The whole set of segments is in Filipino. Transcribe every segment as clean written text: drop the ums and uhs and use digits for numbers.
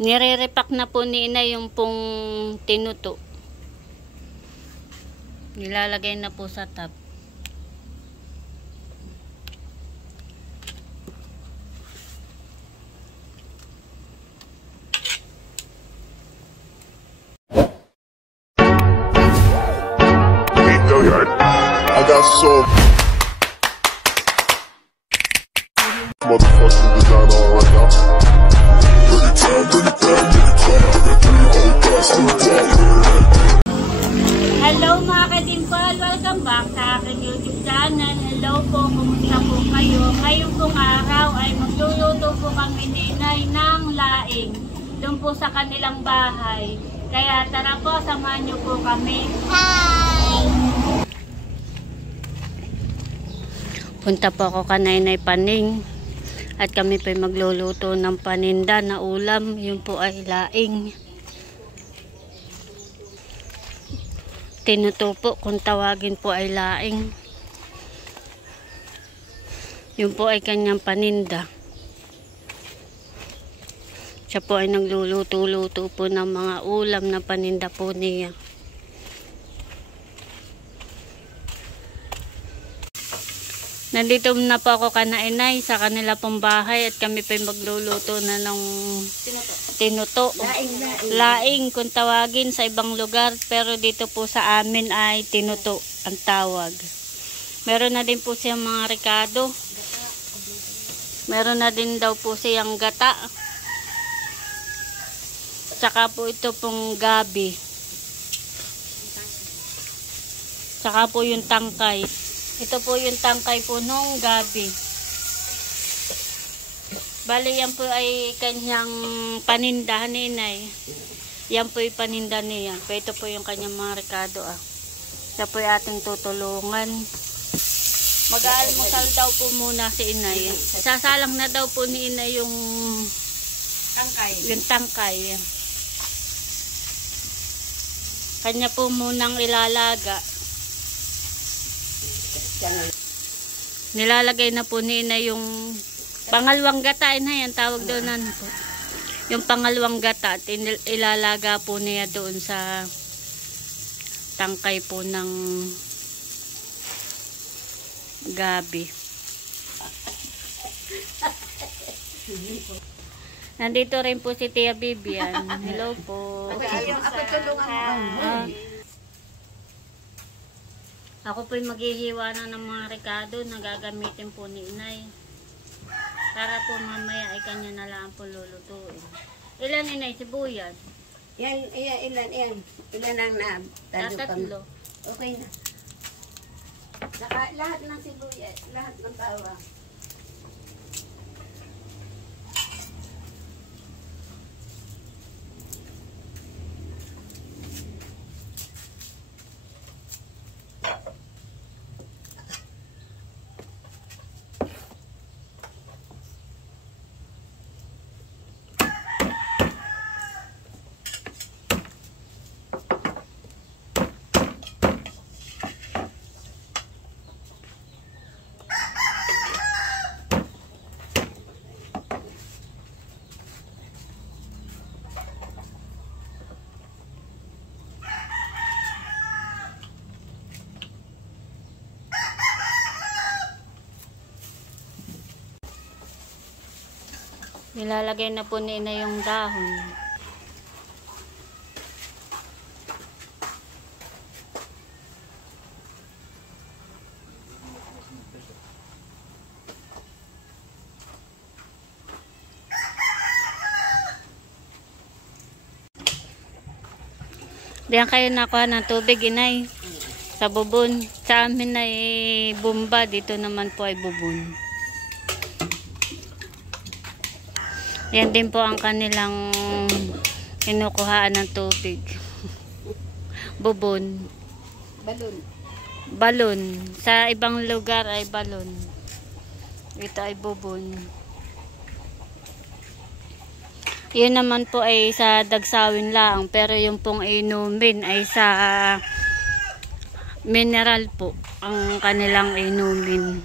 Nire-repack na po ni Inay yung pong tinuto. Nilalagay na po sa tub. I got so motherfucking design on right now. Hello mga kadimpal, welcome back sa aking YouTube channel. Hello po, kumusta po kayo? Ngayong pong araw ay magluluto po kami ni Inay ng laing doon po sa kanilang bahay. Kaya tara po, samahan niyo po kami. Hi! Punta po ako kanay Paning at kami po magluluto ng paninda na ulam. Yun po ay laing. Tinuto po kung tawagin po ay laing. Yun po ay kanyang paninda. Siya po ay nagluluto-luto po ng mga ulam na paninda po niya. Nandito na po ako kana Inay sa kanila pong bahay at kami pa magluluto na ng tinuto. Laing kung tawagin sa ibang lugar, pero dito po sa amin ay tinuto ang tawag. Meron na din po siyang mga rekado. Meron na din daw po siyang gata. Tsaka po ito pong gabi. Tsaka po yung tangkay. Ito po yung tangkay po nung gabi. Bali yan po ay kanyang paninda ni Inay. Yan po yung paninda niya. Pero ito po yung kanyang mga rekado. Siya po yung ating tutulungan. Mag-aalmusal daw po muna si Inay. Sasalang na daw po ni Inay yung tangkay. Yung tangkay. Kanya po munang ilalaga. Nilalagay na po ni Inay yung pangalawang gata. Inay, ang tawag doon na po. Yung pangalawang gata at ilalaga po niya doon sa tangkay po ng gabi. Nandito rin po si Tia Bibian. Hello po. Ako po'y maghihiwa na ng mga rekado na gagamitin po ni Inay. Para po mamaya ay kanya na lang po lulutuin. Ilan Inay? Sibuyas? Yan, ilan. Ilan ang tatlo. Okay na. Saka lahat ng sibuyas, lahat ng bawang. Nilalagay na po ni Inay yung dahon. Diyan kayo nakuha ng tubig Inay. Sa bubon. Sa amin ay bumba. Dito naman po ay bubon. Yan din po ang kanilang kinukuhaan ng tubig. Bubon. Balon. Balon. Sa ibang lugar ay balon. Ito ay bubon. Yun naman po ay sa dagsawin lang. Pero yung pong inumin ay sa mineral po. Ang kanilang inumin.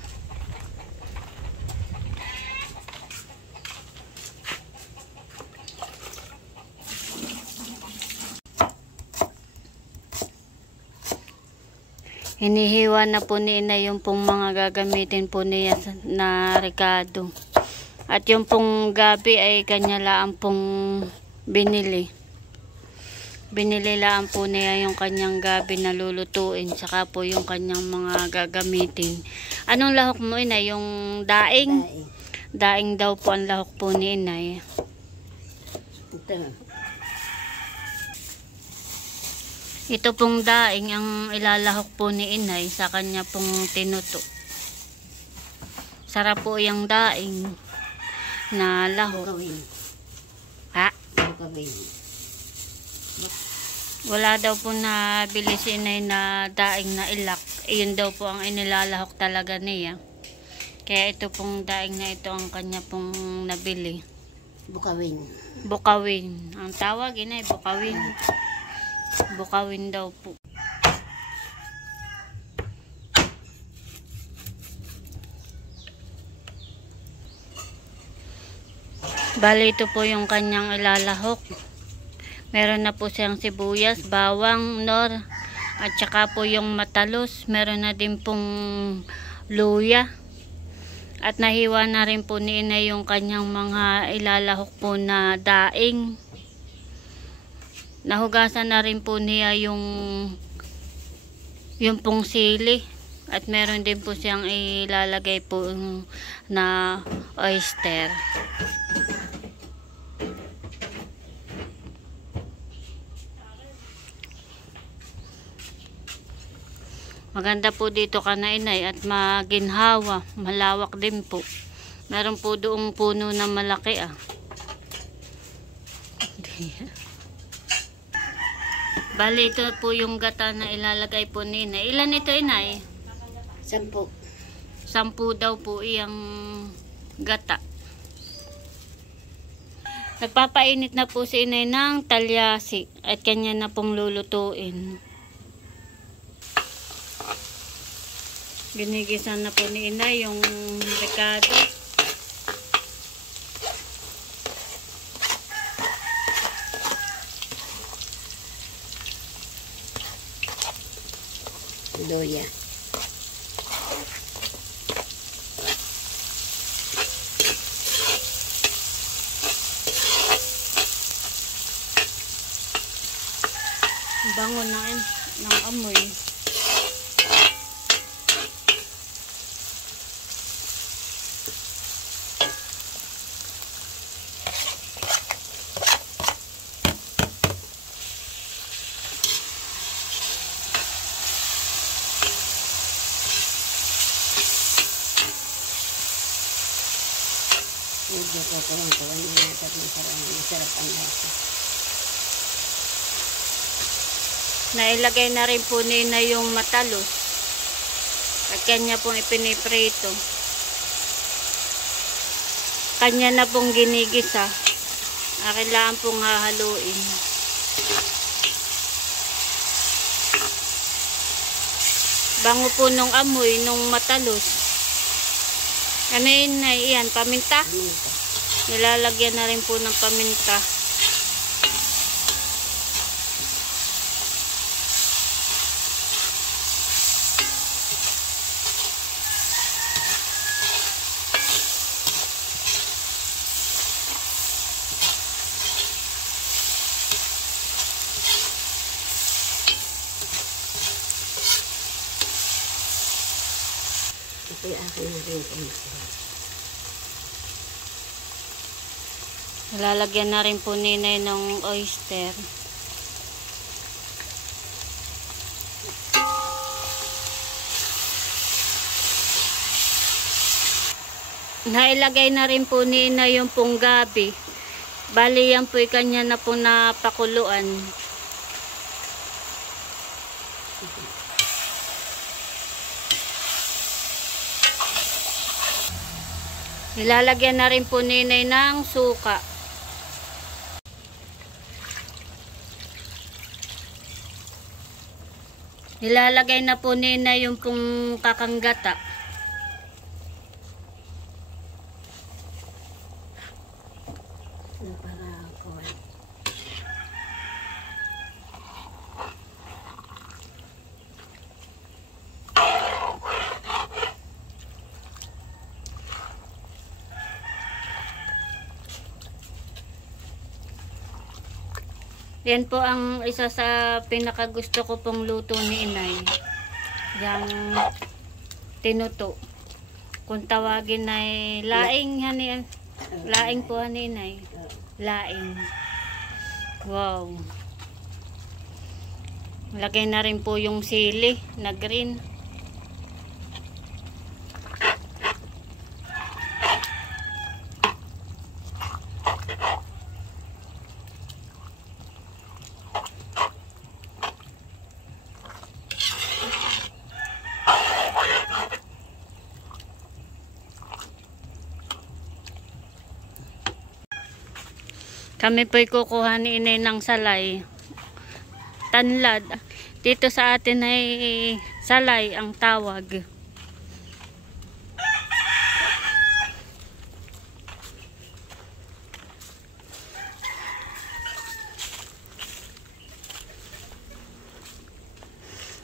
Hinihiwa na po ni inay yung pong mga gagamitin po niya na rekado. At yung pong gabi ay kanya lang pong binili. Binili lang po niya yung kanyang gabi na lulutuin. Saka po yung kanyang mga gagamitin. Anong lahok mo inay? Yung daing? Daing daw po ang lahok po ni inay. Ito pong daing ang ilalahok po ni inay sa kanya pong tinuto. Sarap po yung daing na lahok. Ha? Wala daw po na bili si inay na daing na ilak. Iyon daw po ang inilalahok talaga niya. Kaya ito pong daing na ito ang kanya pong nabili. Bukawin. Bukawin. Ang tawag inay, bukawin. Bukawin daw po. Bali ito po yung kanyang ilalahok. Meron na po siyang sibuyas, bawang, nor, at saka po yung matalos. Meron na din pong luya. At nahiwa na rin po ni inay yung kanyang mga ilalahok po na daing. Nahugasan na rin po niya yung pong sili. At meron din po siyang ilalagay po na oyster. Maganda po dito kanainay at maginhawa. Malawak din po. Meron po doong puno na malaki Bali ito po yung gata na ilalagay po ni inay. Ilan ito inay? 10. 10 daw po iyang gata. Nagpapainit na po si inay ng talyasi at kanya na pong lulutuin. Ginigisan na po ni inay yung rekado. Luya. Bango ng amoy. Medyo kawan-kawan na natin masarap ang lasa. Nailagay na rin po nina yung matalos. At kanya pong ipiniprito. Kanya na pong ginigisa. Akin lang pong hahaluin. Bango po nung amoy, nung matalos. Ano yun na iyan? Paminta? Nilalagyan na rin po ng paminta. Ito yung akin na rin po. Nilalagyan na rin po ninay ng oyster. Nailagay na rin po nina yung pong gabi. Bali yan po kanya na po napakuluan. Nilalagyan na rin po ninay ng suka. Nilalagay na po ninay yung pong kakanggata. Yan po ang isa sa pinakagusto ko pong luto ni inay. Yang tinuto. Kung tawagin ay laing, hani. Laing po, hani, inay. Laing. Wow. Lagay na rin po yung sili na green. Kami po'y kukuha ni inay ng salay. Tanlad. Dito sa atin ay salay ang tawag.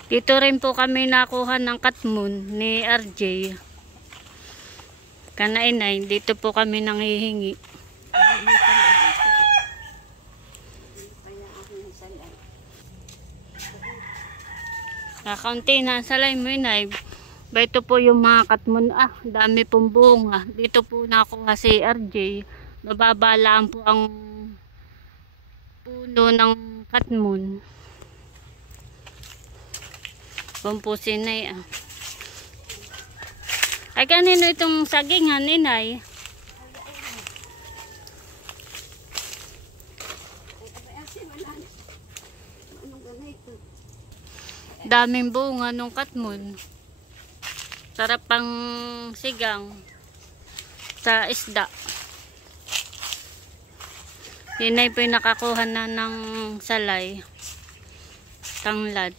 Dito rin po kami nakuha ng katmun ni RJ. Kana inay, dito po kami nanghihingi. Kaunti na salay mo inay. Ba ito po yung mga katmun. Dami pong bunga. Dito po nakuha si RJ. Nababalaan po ang puno ng katmun. Pumpusin na Ay kanino itong sagingan inay? Daming bunga nung katmun. Sarap pang sigang sa isda. Inay po yung nakakuha na ng salay. Tanglad.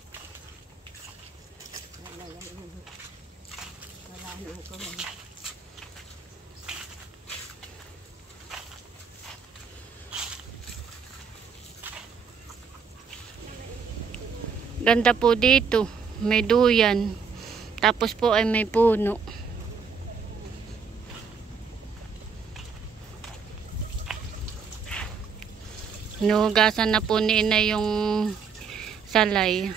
Ganda po dito. May duyan. Tapos po ay may puno. Hinuhugasan na po ni inay yung salay.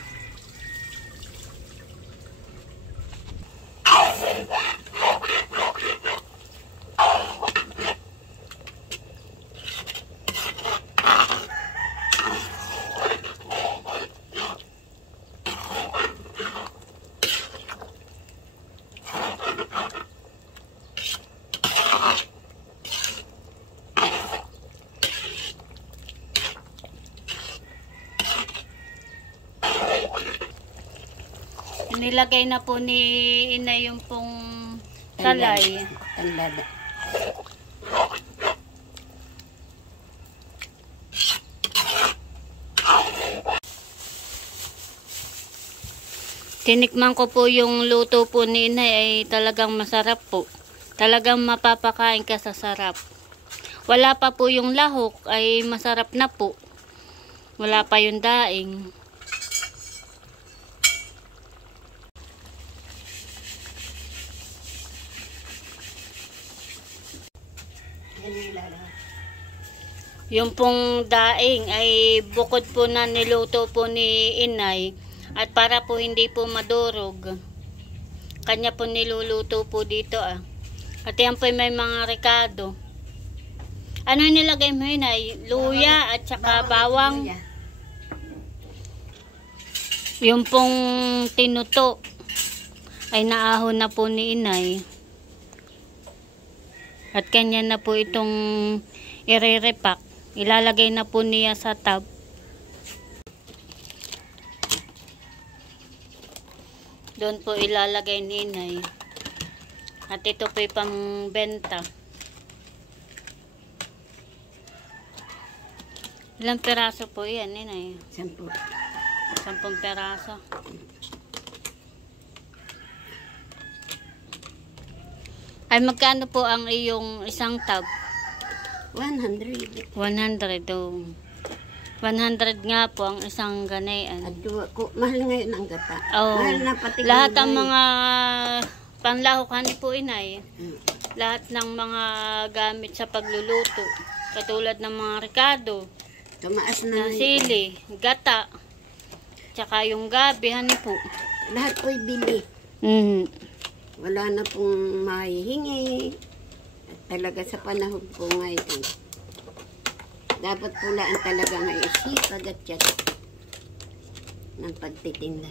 Nilagay na po ni inay yung pong salay. Tanlad. Tinikman ko po yung luto po ni inay ay talagang masarap po. Talagang mapapakain ka sa sarap. Wala pa po yung lahok ay masarap na po. Wala pa yung daing. Yung pong daing ay bukod po na niluto po ni inay at para po hindi po madurog. Kanya po niluluto po dito At yan po may mga rekado. Ano nilagay mo inay? Luya at saka bawang. Yung pong tinuto ay naahon na po ni inay. At kanya na po itong ire-repack. Ilalagay na po niya sa tub. Doon po ilalagay ni inay. At ito po yung pambenta. Ilang peraso po yan inay? 10. 10 peraso. Ay magkano po ang iyong isang tub? 100. 100 100 nga po ang isang ganayan. Mahal ngayon ang gata. Oh, Mahal na pati lahat ng gulay. mga panlahukan po inay. Lahat ng mga gamit sa pagluluto. Katulad ng mga rekado. Tumaas na. na sili, gata, tsaka yung gabi, hani po. Lahat po'y bili. Mm. Wala na pong mahihingi. At talaga sa panahon po ngayon. Dapat pula ang talaga may isipag at tiyak ng pagtitinda.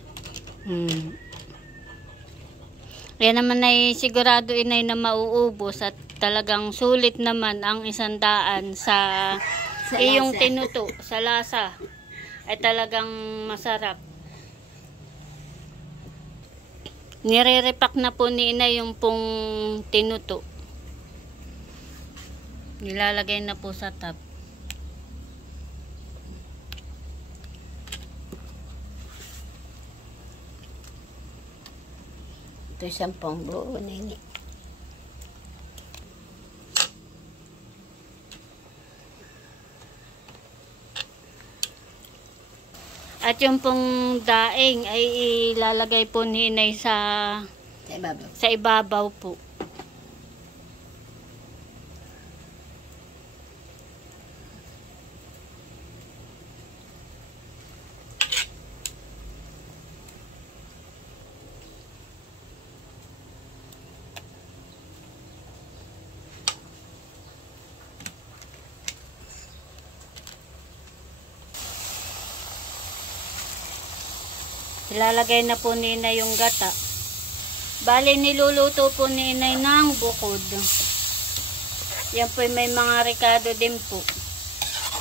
Mm. Kaya naman ay sigurado inay na mauubos at talagang sulit naman ang 100 sa Sa iyong lasa. tinuto, sa lasa. Ay talagang masarap. Nire-repack na po ni inay yung pong tinuto. Nilalagay na po sa tub. Ito 10 buo nini. At yung pong daing ay ilalagay po ni inay Sa ibabaw. sa ibabaw po. Ilalagay na po ni inay yung gata. Bali, niluluto po ni inay ng bukod. Yan po may mga rekado din po.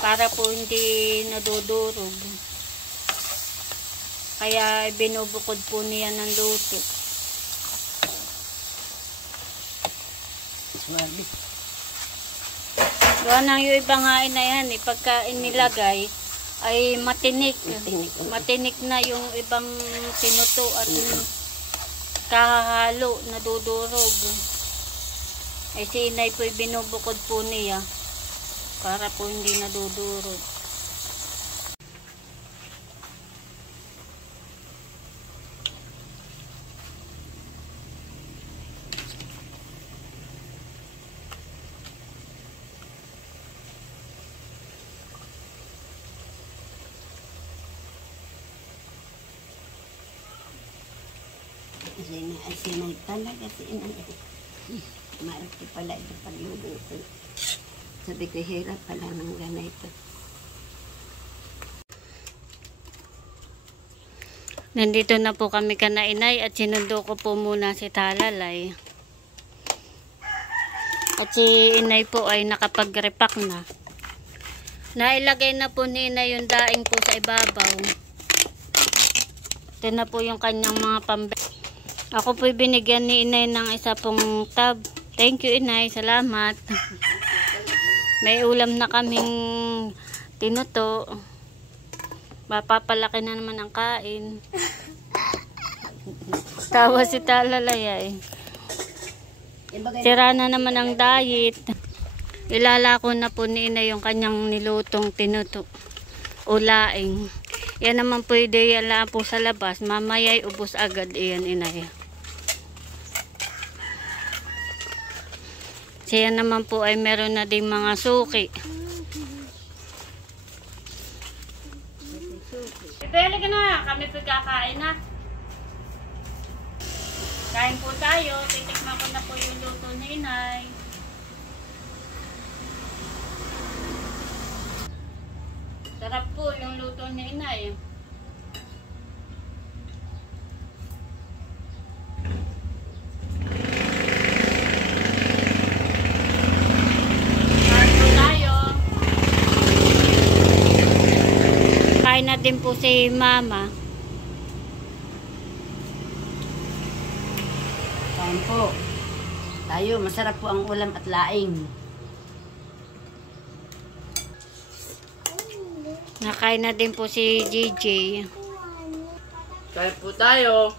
Para po hindi nadudurog. Kaya binubukod po niya ng luto. Swabe. Gawa nang yung iba nga na yan, pagka inilagay, ay matinik. Matinik. Matinik na yung ibang tinuto at kahahalo, nadudurog. Ay si inay po'y binubukod po niya para po hindi nadudurog. Asinay talaga si inay. Maarte pala ito pagluluto. Sabi ko, hirap pala ng ganito. Nandito na po kami kanainay at sinundo ko po muna si Talalay. At si inay po ay nakapag-repack na. Nailagay na po ni inay yung daing po sa ibabaw. Ito na po yung kanyang mga pambe. Ako po'y binigyan ni inay ng isa pong tab. Thank you inay, salamat. May ulam na kaming tinuto. Mapapalaki na naman ang kain. Tawa si Talalay ay. Sira na naman ang diet. Ilalako na po ni inay yung kanyang nilutong tinuto. Ulaing. Yan naman pwede yala po sa labas. Mamaya'y ubos agad iyan inay. Siya naman po ay meron na din mga suki. Pipili ka na. Kami pagkakain na. Kain po tayo. Titikman ko na po yung luto ni inay. Sarap po yung luto ni inay. Kain po tayo. Kain na din po si mama. Kain po. Tayo, masarap po ang ulam at laing. Nakain na din po si GJ. Kain po tayo.